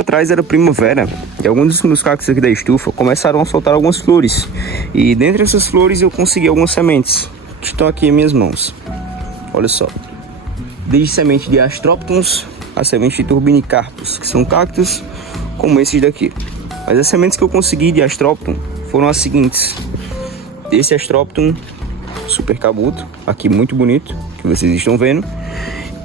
Atrás era primavera e alguns dos meus cactos aqui da estufa começaram a soltar algumas flores. E dentre essas flores eu consegui algumas sementes que estão aqui em minhas mãos. Olha só. Desde semente de Astroptons a semente de Turbinicarpus, que são cactos como esses daqui. Mas as sementes que eu consegui de Astropton foram as seguintes. Esse Astropton super cabuto, aqui muito bonito, que vocês estão vendo.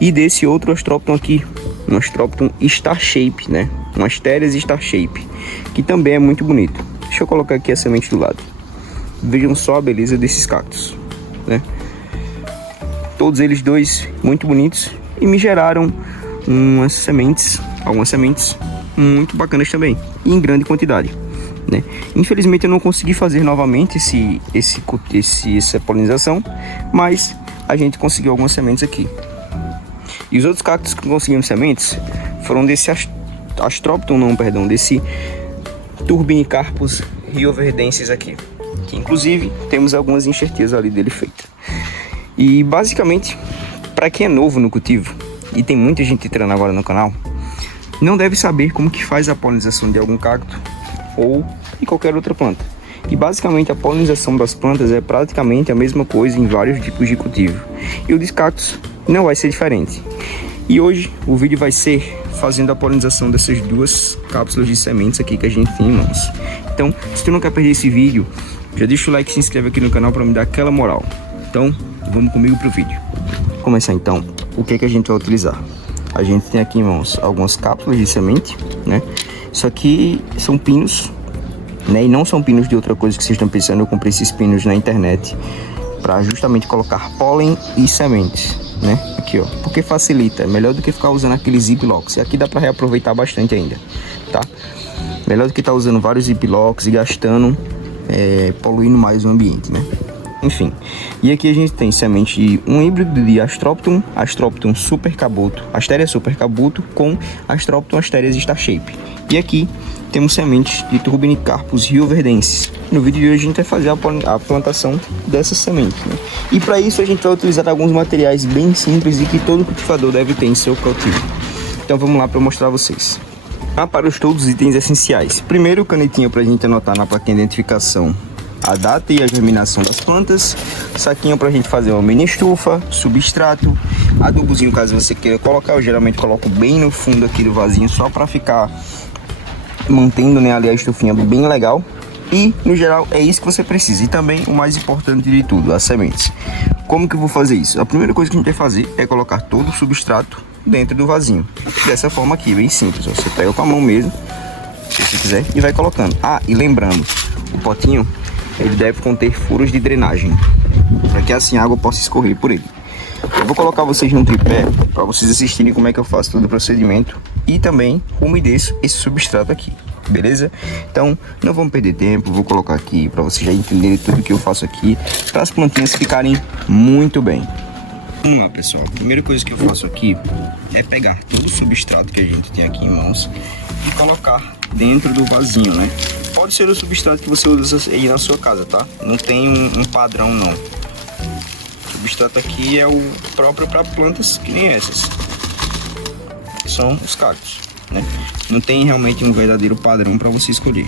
E desse outro Astropton aqui, um Astropton Star Shape, né? Um Asterias Star Shape, que também é muito bonito. Deixa eu colocar aqui a semente do lado. Vejam só a beleza desses cactos, né? Todos eles dois muito bonitos e me geraram algumas sementes muito bacanas também, e em grande quantidade, né? Infelizmente eu não consegui fazer novamente essa polinização, mas a gente conseguiu algumas sementes aqui. E os outros cactos que conseguimos sementes foram desse desse Turbinicarpus rioverdensis aqui, que inclusive temos algumas enxertias ali dele feitas. E basicamente, para quem é novo no cultivo, e tem muita gente entrando agora no canal, não deve saber como que faz a polinização de algum cacto ou de qualquer outra planta. E basicamente a polinização das plantas é praticamente a mesma coisa em vários tipos de cultivo. E o dos cactos não vai ser diferente. E hoje o vídeo vai ser fazendo a polinização dessas duas cápsulas de sementes aqui que a gente tem em mãos. Então, se tu não quer perder esse vídeo, já deixa o like e se inscreve aqui no canal para me dar aquela moral. Então, vamos comigo pro vídeo. Vou começar então, o que a gente vai utilizar? A gente tem aqui em mãos algumas cápsulas de semente, né? Isso aqui são pinos, né? E não são pinos de outra coisa que vocês estão pensando. Eu comprei esses pinos na internet para justamente colocar pólen e sementes, né? Aqui, ó, porque facilita, é melhor do que ficar usando aqueles ziplocs. E aqui dá para reaproveitar bastante ainda, tá? Melhor do que estar usando vários ziplocs e gastando, poluindo mais o ambiente, né? Enfim, e aqui a gente tem semente de um híbrido de Astropton super cabuto, Asterias super cabuto com Astropton Asterias Star Shape. E aqui temos sementes de Turbinicarpus rioverdensis. No vídeo de hoje a gente vai fazer a plantação dessas sementes, né? E para isso a gente vai utilizar alguns materiais bem simples e que todo cultivador deve ter em seu cultivo. Então vamos lá para mostrar a vocês. Para todos os itens essenciais. Primeiro, canetinha para a gente anotar na plaquinha de identificação a data e a germinação das plantas, saquinho pra gente fazer uma mini estufa, substrato, adubozinho caso você queira colocar. Eu geralmente coloco bem no fundo aqui do vasinho só pra ficar mantendo, né, ali a estufinha bem legal. E no geral é isso que você precisa. E também o mais importante de tudo, as sementes. Como que eu vou fazer isso? A primeira coisa que a gente vai fazer é colocar todo o substrato dentro do vasinho, dessa forma aqui, bem simples. Você pega com a mão mesmo, se você quiser, e vai colocando. E lembrando, o potinho ele deve conter furos de drenagem, para que assim a água possa escorrer por ele. Eu vou colocar vocês num tripé para vocês assistirem como é que eu faço todo o procedimento e também umedeço esse substrato aqui, beleza? Então não vamos perder tempo, vou colocar aqui para vocês já entenderem tudo que eu faço aqui, para as plantinhas ficarem muito bem. Vamos lá, pessoal, a primeira coisa que eu faço aqui é pegar todo o substrato que a gente tem aqui em mãos e colocar dentro do vasinho, né? Pode ser o substrato que você usa aí na sua casa, tá? Não tem um padrão, não. O substrato aqui é o próprio para plantas que nem essas, que são os cactos, né? Não tem realmente um verdadeiro padrão para você escolher.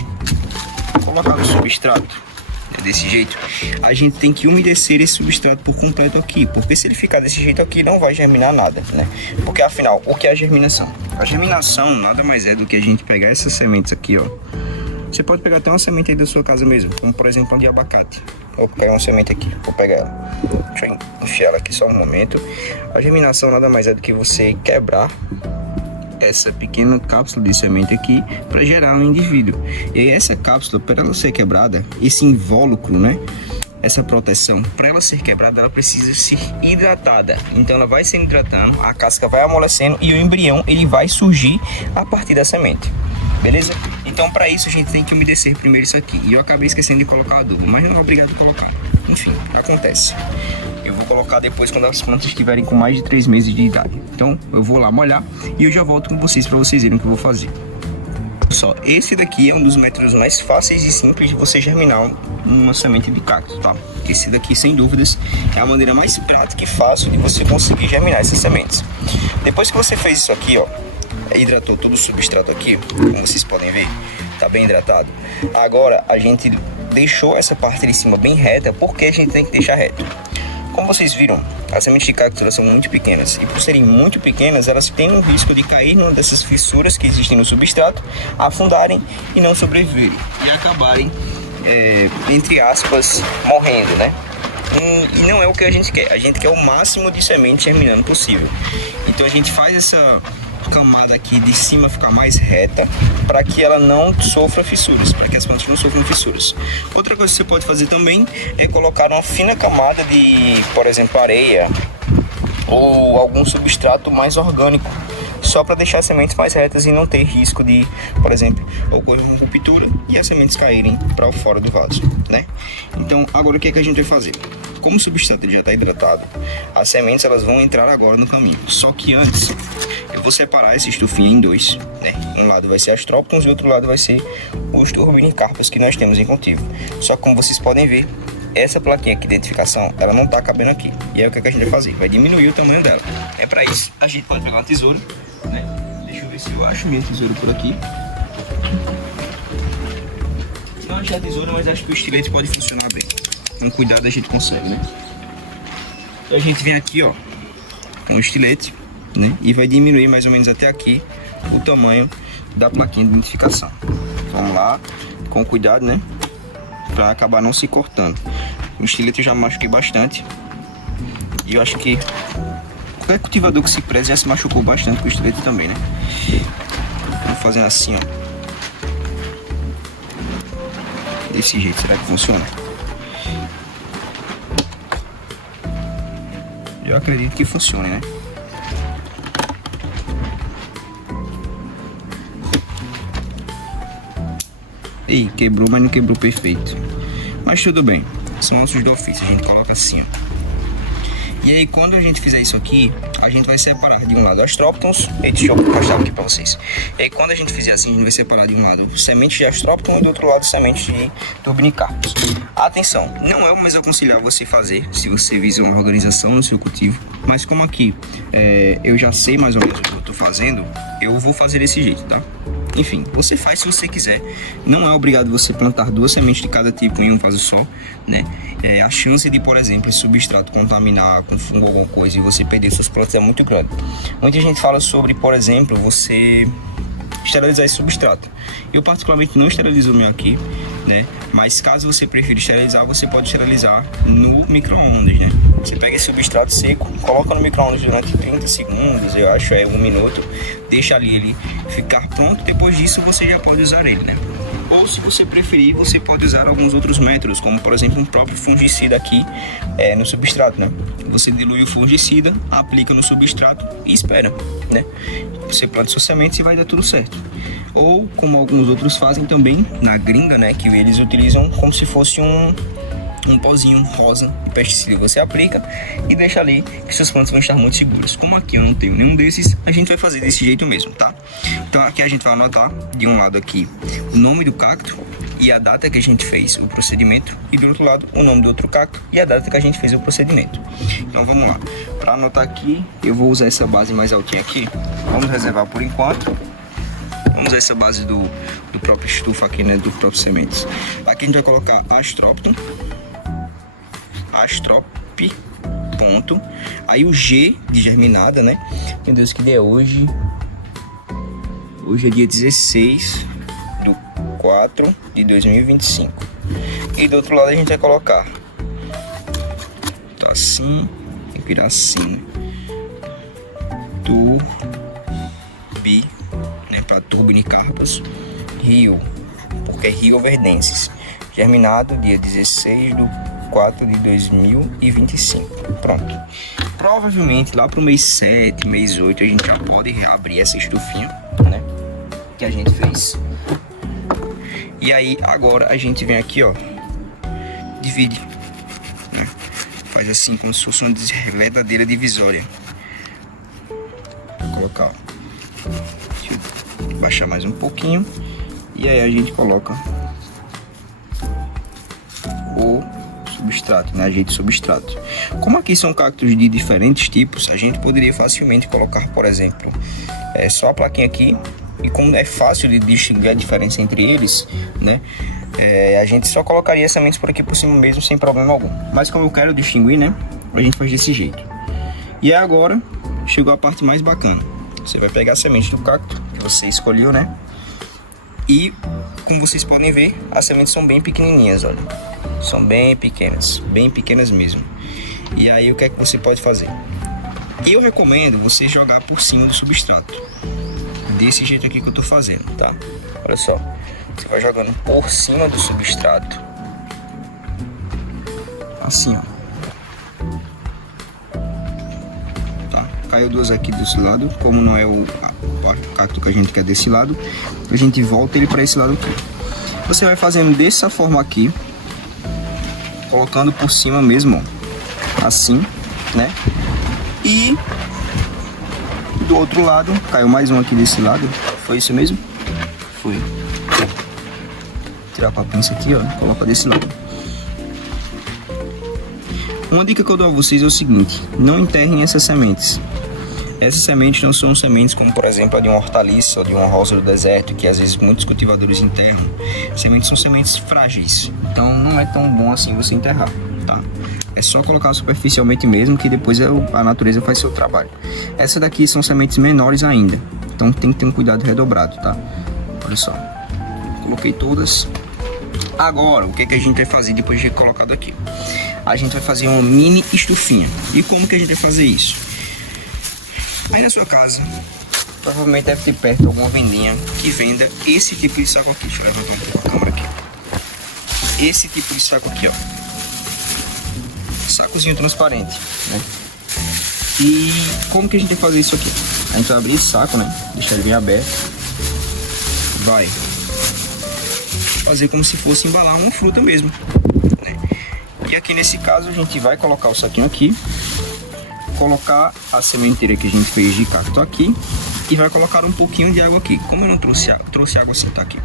Colocar o substrato desse jeito, a gente tem que umedecer esse substrato por completo aqui, porque se ele ficar desse jeito aqui não vai germinar nada, né? Porque afinal, o que é a germinação? A germinação nada mais é do que a gente pegar essas sementes aqui, ó. Você pode pegar até uma semente aí da sua casa mesmo, como por exemplo uma de abacate. Vou pegar uma semente aqui, vou pegar ela. Deixa eu enfiar ela aqui só um momento. A germinação nada mais é do que você quebrar essa pequena cápsula de semente aqui para gerar um indivíduo. E aí essa cápsula, para ela ser quebrada, esse invólucro, né, essa proteção, para ela ser quebrada, ela precisa ser hidratada. Então ela vai se hidratando, a casca vai amolecendo e o embrião ele vai surgir a partir da semente, beleza? Então para isso a gente tem que umedecer primeiro isso aqui. E eu acabei esquecendo de colocar adubo, mas não é obrigado a colocar. Enfim, acontece. Eu vou colocar depois quando as plantas estiverem com mais de 3 meses de idade. Então eu vou lá molhar e eu já volto com vocês para vocês verem o que eu vou fazer. Só, esse daqui é um dos métodos mais fáceis e simples de você germinar uma semente de cacto, tá? Esse daqui, sem dúvidas, é a maneira mais prática e fácil de você conseguir germinar essas sementes. Depois que você fez isso aqui, ó, hidratou todo o substrato aqui, como vocês podem ver, tá bem hidratado. Agora a gente deixou essa parte de cima bem reta, porque a gente tem que deixar reto. Como vocês viram, as sementes de cacto elas são muito pequenas, e por serem muito pequenas, elas têm um risco de cair numa dessas fissuras que existem no substrato, afundarem e não sobreviverem, e acabarem, entre aspas, morrendo, né? E não é o que a gente quer o máximo de semente germinando possível. Então a gente faz essa camada aqui de cima ficar mais reta, para que ela não sofra fissuras, para que as plantas não sofram fissuras. Outra coisa que você pode fazer também é colocar uma fina camada de, por exemplo, areia ou algum substrato mais orgânico, só para deixar as sementes mais retas e não ter risco de, por exemplo, ocorrer uma ruptura e as sementes caírem para fora do vaso, né? Então, agora o que é que a gente vai fazer? Como o substrato já está hidratado, as sementes elas vão entrar agora no caminho. Só que antes, eu vou separar essa estufinha em dois, né? Um lado vai ser as Astróptons e o outro lado vai ser os Turbinicarpus que nós temos em cultivo. Só que como vocês podem ver, essa plaquinha aqui de identificação, ela não está cabendo aqui. E aí o que é que a gente vai fazer? Vai diminuir o tamanho dela. É para isso, a gente pode pegar uma tesoura, né? Deixa eu ver se eu acho minha tesoura por aqui. Não achei a tesoura, mas acho que o estilete pode funcionar bem. Com cuidado a gente consegue, né? Então a gente vem aqui, ó, com o estilete, né? E vai diminuir mais ou menos até aqui o tamanho da plaquinha de identificação. Vamos lá, com cuidado, né? Pra acabar não se cortando. O estilete eu já machuquei bastante. E eu acho que qualquer cultivador que se preze já se machucou bastante com o estilete também, né? Vou fazendo assim, ó. Desse jeito, será que funciona? Eu acredito que funcione, né? Ih, quebrou, mas não quebrou perfeito. Mas tudo bem, são ossos do ofício, a gente coloca assim, ó. E aí quando a gente fizer isso aqui, a gente vai separar de um lado Astróptons. Deixa eu mostrar aqui pra vocês. E aí quando a gente fizer assim, a gente vai separar de um lado sementes de Astrópton e do outro lado sementes de Turbinicarpus. Atenção, não é o mais aconselhável você fazer se você visa uma organização no seu cultivo. Mas como aqui eu já sei mais ou menos o que eu tô fazendo, eu vou fazer desse jeito, tá? Enfim, você faz se você quiser. Não é obrigado você plantar 2 sementes de cada tipo em um vaso só, né? A chance de, por exemplo, esse substrato contaminar com fungo ou alguma coisa e você perder suas plantas é muito grande. Muita gente fala sobre, por exemplo, você esterilizar esse substrato. Eu particularmente não esterilizo o meu aqui, né? Mas caso você prefira esterilizar, você pode esterilizar no micro-ondas, né? Você pega esse substrato seco, coloca no micro-ondas durante 30 segundos, eu acho, 1 minuto, deixa ali ele ficar pronto. Depois disso você já pode usar ele, né? Ou se você preferir, você pode usar alguns outros métodos, como por exemplo um próprio fungicida aqui no substrato, né? Você dilui o fungicida, aplica no substrato e espera, né? Você planta suas sementes e vai dar tudo certo. Ou como alguns outros fazem também na gringa, né? Que eles utilizam como se fosse um pozinho rosa de pesticida. Você aplica e deixa ali que suas plantas vão estar muito seguras. Como aqui eu não tenho nenhum desses, a gente vai fazer desse jeito mesmo, tá? Então aqui a gente vai anotar de um lado aqui o nome do cacto e a data que a gente fez o procedimento, e do outro lado o nome do outro cacto e a data que a gente fez o procedimento. Então vamos lá. Para anotar aqui, eu vou usar essa base mais altinha aqui. Vamos reservar por enquanto. Vamos usar essa base do próprio estufa aqui, né? Do próprio sementes. Aqui a gente vai colocar Astrópton. Astrop, ponto. Aí o G de germinada, né? Meu Deus, que dia é hoje? Hoje é dia 16/4/2025. E do outro lado a gente vai colocar. Tá assim, tem que virar assim, né? Turbi, né? Para Turbinicarpus. Rio, porque é Rio verdensis. Germinado dia 16/4/2025. Pronto. Provavelmente lá pro mês 7, mês 8 a gente já pode reabrir essa estufinha, né? Que a gente fez. E aí agora a gente vem aqui, ó, divide, né? Faz assim como se fosse uma verdadeira divisória. Vou colocar, ó. Deixa eu baixar mais um pouquinho. E aí a gente coloca o substrato, né? Ajeite substrato. Como aqui são cactos de diferentes tipos, a gente poderia facilmente colocar, por exemplo, É só a plaquinha aqui. E como é fácil de distinguir a diferença entre eles, né? A gente só colocaria as sementes por aqui por cima mesmo, sem problema algum. Mas como eu quero distinguir, né? A gente faz desse jeito. E agora chegou a parte mais bacana. Você vai pegar a semente do cacto que você escolheu, né? E como vocês podem ver, as sementes são bem pequenininhas, olha. São bem pequenas mesmo. E aí o que é que você pode fazer? Eu recomendo você jogar por cima do substrato. Desse jeito aqui que eu tô fazendo, tá? Olha só. Você vai jogando por cima do substrato. Assim, ó. Tá? Caiu duas aqui desse lado. Como não é o cacto que a gente quer desse lado, a gente volta ele para esse lado aqui. Você vai fazendo dessa forma aqui. Colocando por cima mesmo, ó. Assim, né? E do outro lado, caiu mais um aqui desse lado. Foi isso mesmo? Foi. Vou tirar com a pinça aqui, ó. Coloca desse lado. Uma dica que eu dou a vocês é o seguinte: não enterrem essas sementes. Essas sementes não são sementes como, por exemplo, a de uma hortaliça ou de uma rosa do deserto, que às vezes muitos cultivadores enterram. Sementes são sementes frágeis, então não é tão bom assim você enterrar, tá? É só colocar superficialmente mesmo, que depois a natureza faz seu trabalho. Essa daqui são sementes menores ainda, então tem que ter um cuidado redobrado, tá? Olha só, coloquei todas. Agora, o que a gente vai fazer depois de ter colocado aqui? A gente vai fazer uma mini estufinha. E como que a gente vai fazer isso? Aí na sua casa, provavelmente deve ter perto alguma vendinha que venda esse tipo de saco aqui. Deixa eu levantar um pouco a câmera aqui. Esse tipo de saco aqui, ó. Sacozinho transparente, né? E como que a gente vai fazer isso aqui? A gente vai abrir esse saco, né? Deixar ele bem aberto. Vai fazer como se fosse embalar uma fruta mesmo, né? E aqui nesse caso a gente vai colocar o saquinho aqui, colocar a sementeira que a gente fez de cacto aqui e vai colocar um pouquinho de água aqui. Como eu não trouxe água assim, tá aqui.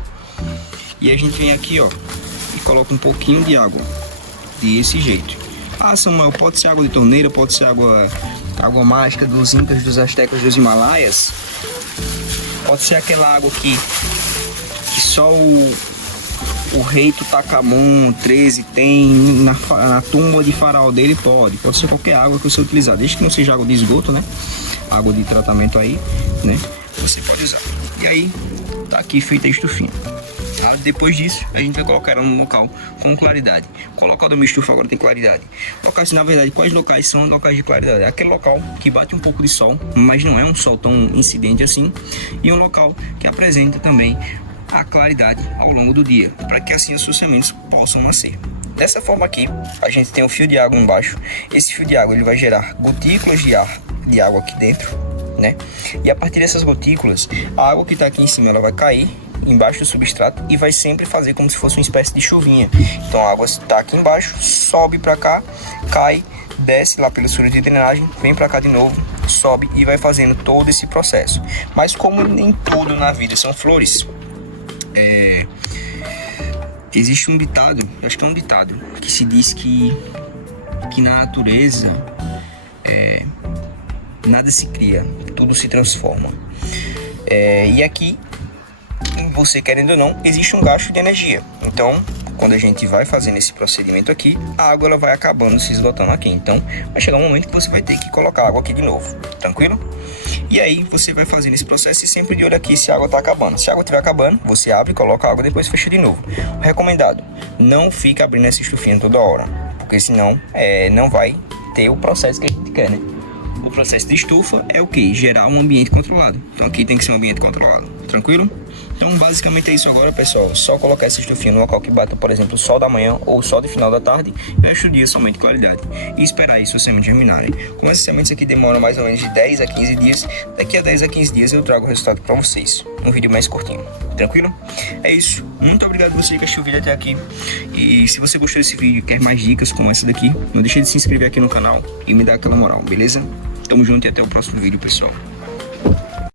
E a gente vem aqui, ó, e coloca um pouquinho de água desse jeito. Ah, Samuel, pode ser água de torneira, pode ser água mágica dos Incas, dos Aztecas, dos Himalaias. Pode ser aquela água que só o rei Tutankhamon 13 tem na tumba de faraó dele, pode ser qualquer água que você utilizar, desde que não seja água de esgoto, né? Água de tratamento aí, né? Você pode usar. E aí, tá aqui feita a estufinha. Tá? Depois disso, a gente vai colocar ela no local com claridade. O local da minha estufa agora tem claridade. Locais, na verdade, quais locais são locais de claridade? É aquele local que bate um pouco de sol, mas não é um sol tão incidente assim. E um local que apresenta também a claridade ao longo do dia, para que assim as suas sementes possam nascer. Dessa forma aqui, a gente tem um fio de água embaixo. Esse fio de água ele vai gerar gotículas de água aqui dentro, né? E a partir dessas gotículas, a água que está aqui em cima ela vai cair embaixo do substrato e vai sempre fazer como se fosse uma espécie de chuvinha. Então a água está aqui embaixo, sobe para cá, cai, desce lá pelo furo de drenagem, vem para cá de novo, sobe e vai fazendo todo esse processo. Mas como nem tudo na vida são flores, existe um ditado, acho que é um ditado, que se diz que na natureza nada se cria, tudo se transforma. E aqui, você querendo ou não, existe um gasto de energia. Então, quando a gente vai fazendo esse procedimento aqui, a água ela vai acabando se esgotando aqui. Então, vai chegar um momento que você vai ter que colocar água aqui de novo, tranquilo? E aí, você vai fazendo esse processo e sempre de olho aqui se a água está acabando. Se a água estiver acabando, você abre, coloca a água, depois fecha de novo. O recomendado, não fica abrindo essa estufinha toda hora, porque senão não vai ter o processo que a gente quer, né? O processo de estufa é o que? Gerar um ambiente controlado. Então aqui tem que ser um ambiente controlado, tranquilo? Então basicamente é isso agora, pessoal. Só colocar essa estufinha no local que bata, por exemplo, o sol da manhã ou o sol de final da tarde, e resto do dia somente claridade. E esperar isso as sementes germinarem. Como essas sementes aqui demoram mais ou menos de 10 a 15 dias, daqui a 10 a 15 dias eu trago o resultado para vocês. Um vídeo mais curtinho, tranquilo? É isso. Muito obrigado a você que assistiu o vídeo até aqui. E se você gostou desse vídeo e quer mais dicas como essa daqui, não deixe de se inscrever aqui no canal e me dar aquela moral, beleza? Tamo junto e até o próximo vídeo, pessoal.